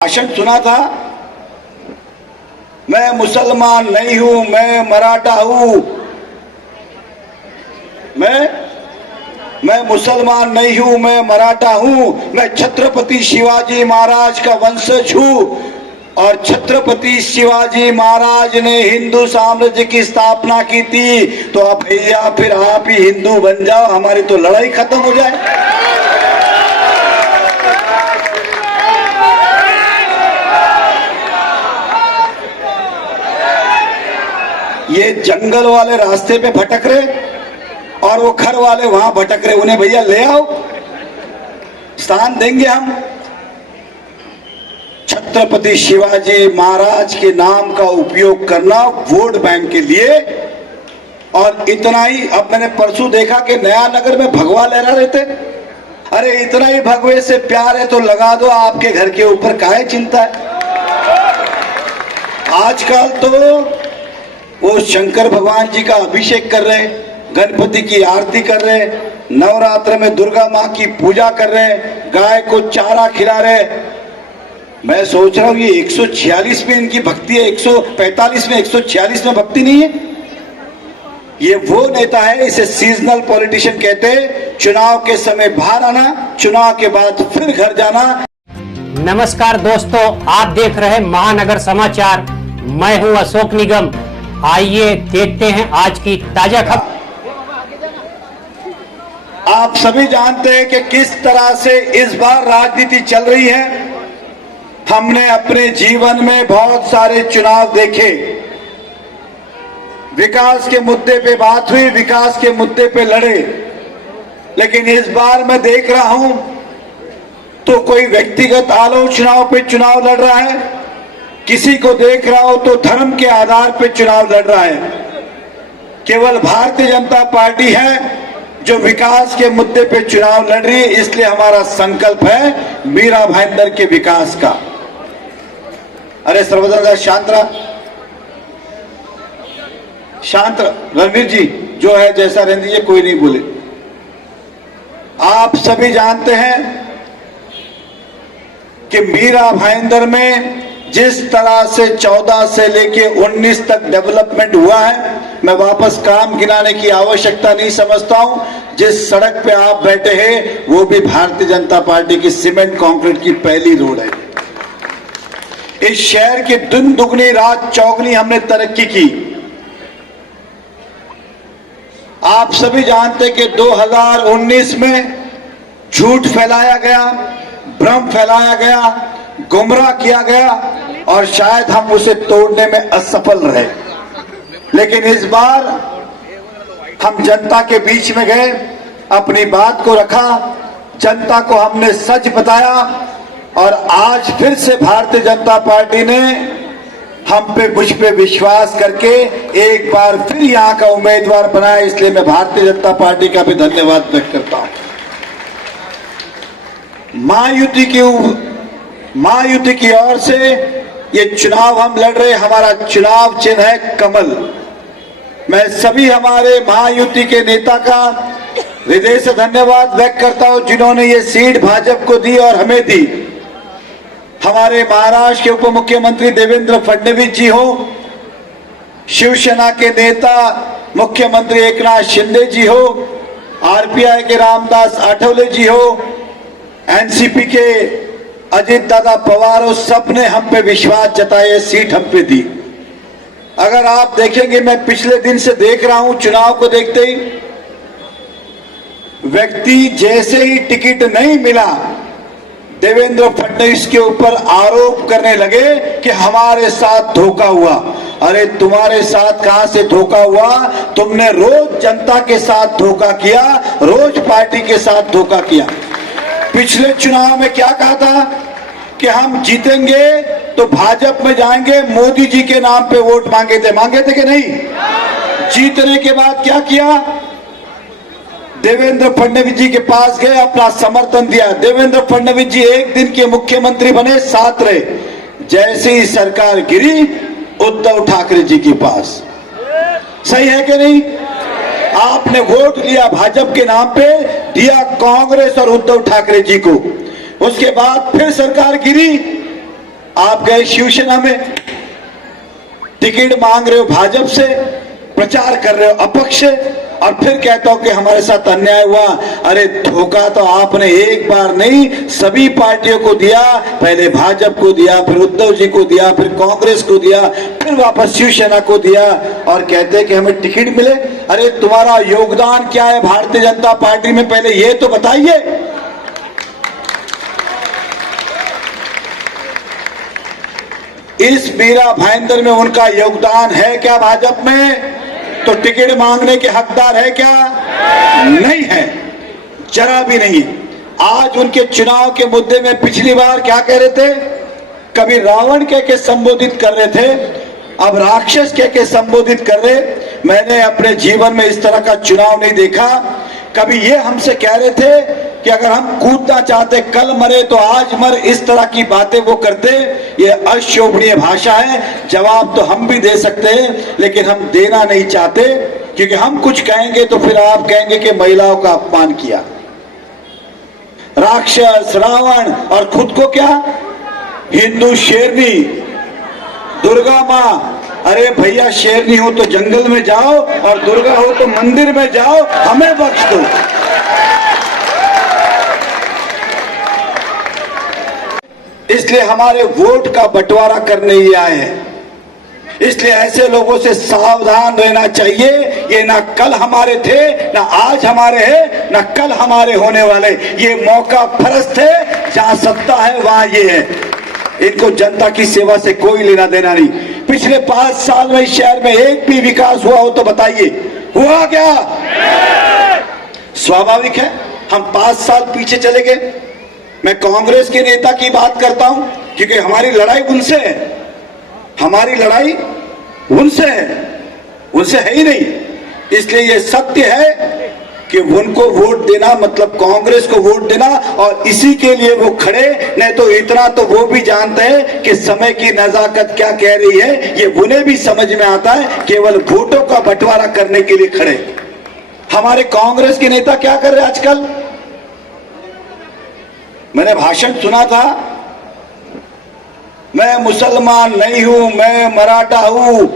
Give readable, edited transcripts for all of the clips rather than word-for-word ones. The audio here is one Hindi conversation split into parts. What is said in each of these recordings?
भाषण सुना था। मैं मुसलमान नहीं हूं, मैं मराठा हूं। मैं मुसलमान नहीं हूं, मैं मराठा हूं। मैं छत्रपति शिवाजी महाराज का वंशज हूं और छत्रपति शिवाजी महाराज ने हिंदू साम्राज्य की स्थापना की थी। तो अब भैया फिर आप ही हिंदू बन जाओ, हमारी तो लड़ाई खत्म हो जाए। ये जंगल वाले रास्ते पे भटक रहे और वो घर वाले वहां भटक रहे, उन्हें भैया ले आओ, स्थान देंगे हम। छत्रपति शिवाजी महाराज के नाम का उपयोग करना वोट बैंक के लिए। और इतना ही, अब मैंने परसों देखा कि नया नगर में भगवा लहरा रहे थे। अरे इतना ही भगवे से प्यार है तो लगा दो आपके घर के ऊपर, काहे चिंता है। आजकल तो वो शंकर भगवान जी का अभिषेक कर रहे, गणपति की आरती कर रहे, नवरात्र में दुर्गा माँ की पूजा कर रहे, गाय को चारा खिला रहे। मैं सोच रहा हूँ ये 146 में इनकी भक्ति है, 145 में, 146 में भक्ति नहीं है। ये वो नेता है, इसे सीजनल पॉलिटिशियन कहते हैं। चुनाव के समय बाहर आना, चुनाव के बाद फिर घर जाना। नमस्कार दोस्तों, आप देख रहे हैं महानगर समाचार। मैं हूं अशोक निगम। आइए देखते हैं आज की ताजा खबर। आप सभी जानते हैं कि किस तरह से इस बार राजनीति चल रही है। हमने अपने जीवन में बहुत सारे चुनाव देखे। विकास के मुद्दे पे बात हुई, विकास के मुद्दे पे लड़े। लेकिन इस बार मैं देख रहा हूं तो कोई व्यक्तिगत आलोचनाओं पे चुनाव लड़ रहा है, किसी को देख रहा हो तो धर्म के आधार पर चुनाव लड़ रहा है। केवल भारतीय जनता पार्टी है जो विकास के मुद्दे पे चुनाव लड़ रही है। इसलिए हमारा संकल्प है मीरा भाईंदर के विकास का। अरे सर्वदा शांत रहा, शांत। रणवीर जी जो है जैसा रहने दीजिए, कोई नहीं बोले। आप सभी जानते हैं कि मीरा भाईंदर में जिस तरह से 14 से लेके 19 तक डेवलपमेंट हुआ है, मैं वापस काम गिनाने की आवश्यकता नहीं समझता हूं। जिस सड़क पे आप बैठे हैं वो भी भारतीय जनता पार्टी की सीमेंट कंक्रीट की पहली रोड है। इस शहर की दिन दुगनी रात चौगनी हमने तरक्की की। आप सभी जानते हैं कि 2019 में झूठ फैलाया गया, भ्रम फैलाया गया, गुमराह किया गया और शायद हम उसे तोड़ने में असफल रहे। लेकिन इस बार हम जनता के बीच में गए, अपनी बात को रखा, जनता को हमने सच बताया और आज फिर से भारतीय जनता पार्टी ने हम पे, मुझ पे विश्वास करके एक बार फिर यहां का उम्मीदवार बनाया। इसलिए मैं भारतीय जनता पार्टी का भी धन्यवाद व्यक्त करता हूं। महायुति की ओर से ये चुनाव हम लड़ रहे। हमारा चुनाव चिन्ह है कमल। मैं सभी हमारे महायुति के नेता का हृदय से धन्यवाद व्यक्त करता हूं जिन्होंने ये सीट भाजपा को दी और हमें दी। हमारे महाराष्ट्र के उप मुख्यमंत्री देवेंद्र फडणवीस जी हो, शिवसेना के नेता मुख्यमंत्री एकनाथ शिंदे जी हो, आरपीआई के रामदास आठवले जी हो, एनसीपी के अजित दादा पवार हो, सबने हम पे विश्वास जताया, सीट हम पे दी। अगर आप देखेंगे, मैं पिछले दिन से देख रहा हूं, चुनाव को देखते ही व्यक्ति जैसे ही टिकट नहीं मिला देवेंद्र फडणवीस के ऊपर आरोप करने लगे कि हमारे साथ धोखा हुआ। अरे तुम्हारे साथ कहां से धोखा हुआ? तुमने रोज जनता के साथ धोखा किया, रोज पार्टी के साथ धोखा किया। पिछले चुनाव में क्या कहा था कि हम जीतेंगे तो भाजपा में जाएंगे, मोदी जी के नाम पे वोट मांगे थे कि नहीं? जीतने के बाद क्या किया? देवेंद्र फडणवीस जी के पास गए, अपना समर्थन दिया। देवेंद्र फडणवीस जी एक दिन के मुख्यमंत्री बने, साथ रहे। जैसे ही सरकार गिरी, उद्धव ठाकरे जी के पास। सही है कि नहीं? आपने वोट लिया भाजपा के नाम पे, दिया कांग्रेस और उद्धव ठाकरे जी को। उसके बाद फिर सरकार गिरी, आप गए शिवसेना में, टिकट मांग रहे हो भाजपा से, प्रचार कर रहे हो अपक्ष, और फिर कहता हो कि हमारे साथ अन्याय हुआ। अरे धोखा तो आपने एक बार नहीं सभी पार्टियों को दिया, पहले भाजपा को दिया, फिर उद्धव जी को दिया, फिर कांग्रेस को दिया, फिर वापस शिवसेना को दिया, और कहते हैं कि हमें टिकट मिले। अरे तुम्हारा योगदान क्या है भारतीय जनता पार्टी में, पहले ये तो बताइए। इस मीरा भाईंदर में उनका योगदान है क्या भाजपा में? तो टिकट मांगने के हकदार है क्या? नहीं है, जरा भी नहीं। आज उनके चुनाव के मुद्दे में पिछली बार क्या कह रहे थे? कभी रावण कह के संबोधित कर रहे थे, अब राक्षस कह के संबोधित कर रहे। मैंने अपने जीवन में इस तरह का चुनाव नहीं देखा। कभी ये हमसे कह रहे थे कि अगर हम कूदना चाहते कल मरे तो आज मर, इस तरह की बातें वो करते। ये अशोभनीय भाषा है। जवाब तो हम भी दे सकते हैं, लेकिन हम देना नहीं चाहते, क्योंकि हम कुछ कहेंगे तो फिर आप कहेंगे कि महिलाओं का अपमान किया, राक्षस, रावण, और खुद को क्या हिंदू शेरनी, दुर्गा माँ। अरे भैया, शेरनी हो तो जंगल में जाओ और दुर्गा हो तो मंदिर में जाओ, हमें बख्श दो। इसलिए हमारे वोट का बंटवारा करने ही आए हैं। इसलिए ऐसे लोगों से सावधान रहना चाहिए। ये ना कल हमारे थे, ना आज हमारे हैं, ना कल हमारे होने वाले। ये मौका परस्त है, जहां सत्ता है वहां ये है। इनको जनता की सेवा से कोई लेना देना नहीं। पिछले 5 साल में इस शहर में एक भी विकास हुआ हो तो बताइए, हुआ क्या? स्वाभाविक है, हम 5 साल पीछे चले गए। मैं कांग्रेस के नेता की बात करता हूं, क्योंकि हमारी लड़ाई उनसे है, हमारी लड़ाई उनसे है ही नहीं। इसलिए ये सत्य है कि उनको वोट देना मतलब कांग्रेस को वोट देना, और इसी के लिए वो खड़े। नहीं तो इतना तो वो भी जानते हैं कि समय की नजाकत क्या कह रही है, ये उन्हें भी समझ में आता है। केवल वोटों का बंटवारा करने के लिए खड़े। हमारे कांग्रेस के नेता क्या कर रहे हैं आजकल? मैंने भाषण सुना था, मैं मुसलमान नहीं हूं, मैं मराठा हूं,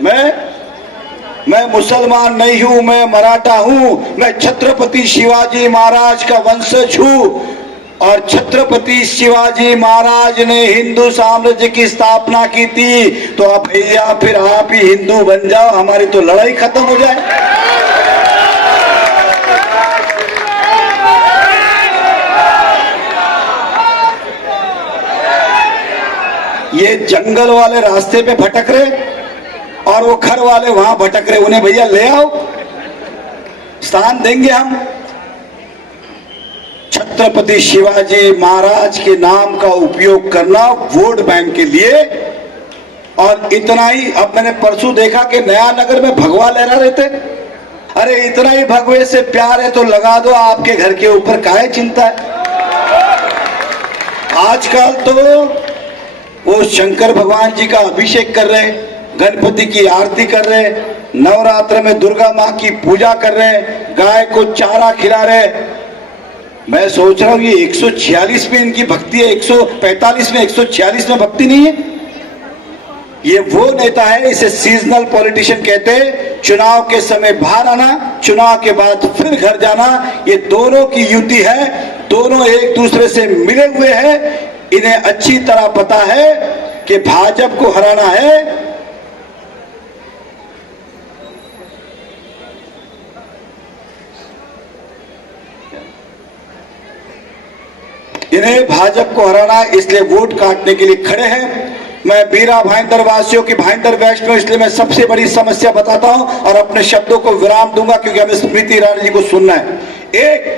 मैं मुसलमान नहीं हूं, मैं मराठा हूं, मैं छत्रपति शिवाजी महाराज का वंशज हूं, और छत्रपति शिवाजी महाराज ने हिंदू साम्राज्य की स्थापना की थी। तो अब भैया फिर आप ही हिंदू बन जाओ, हमारी तो लड़ाई खत्म हो जाए। ये जंगल वाले रास्ते पे भटक रहे और वो घर वाले वहां भटक रहे, उन्हें भैया ले आओ, स्थान देंगे हम। छत्रपति शिवाजी महाराज के नाम का उपयोग करना वोट बैंक के लिए, और इतना ही। अब मैंने परसों देखा कि नया नगर में भगवा लहरा रहे थे। अरे इतना ही भगवे से प्यार है तो लगा दो आपके घर के ऊपर, काहे चिंता है। आजकल तो वो शंकर भगवान जी का अभिषेक कर रहे, गणपति की आरती कर रहे, नवरात्र में दुर्गा माँ की पूजा कर रहे, गाय को चारा खिला रहे। मैं सोच रहा हूँ ये 146 में इनकी भक्ति है, 145 में, 146 में भक्ति नहीं है। ये वो नेता है, इसे सीजनल पॉलिटिशियन कहते हैं। चुनाव के समय बाहर आना, चुनाव के बाद फिर घर जाना, ये दोनों की युति है। दोनों एक दूसरे से मिले हुए हैं। इन्हें अच्छी तरह पता है कि भाजपा को हराना है। इन्हें भाजपा को हराना, इसलिए वोट काटने के लिए खड़े हैं। मैं मीरा भाईंदर वासियों की भाईंदर वैष्णव, इसलिए मैं सबसे बड़ी समस्या बताता हूं और अपने शब्दों को विराम दूंगा, क्योंकि हमें स्मृति ईरानी जी को सुनना है। एक,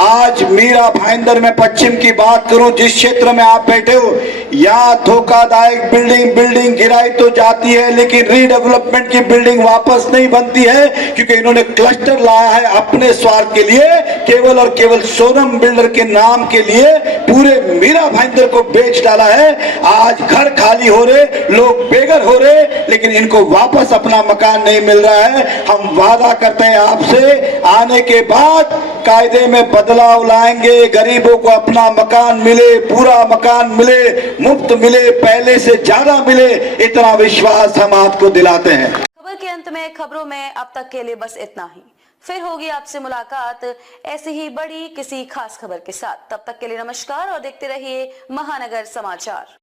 आज मीरा भाईंदर में पश्चिम की बात करूं, जिस क्षेत्र में आप बैठे हो, यहाँ धोखादायक बिल्डिंग गिराई तो जाती है, लेकिन रीडेवलपमेंट की बिल्डिंग वापस नहीं बनती है, क्योंकि इन्होंने क्लस्टर लाया है अपने स्वार्थ के लिए। केवल और केवल सोनम बिल्डर के नाम के लिए पूरे मीरा भाईंदर को बेच डाला है। आज घर खाली हो रहे, लोग बेघर हो रहे, लेकिन इनको वापस अपना मकान नहीं मिल रहा है। हम वादा करते हैं आपसे, आने के बाद कायदे में बदलाव लाएंगे, गरीबों को अपना मकान मिले, पूरा मकान मिले, मुफ्त मिले, पहले से ज्यादा मिले, इतना विश्वास हम आपको दिलाते हैं। खबर के अंत में खबरों में अब तक के लिए बस इतना ही। फिर होगी आपसे मुलाकात ऐसी ही बड़ी किसी खास खबर के साथ। तब तक के लिए नमस्कार और देखते रहिए महानगर समाचार।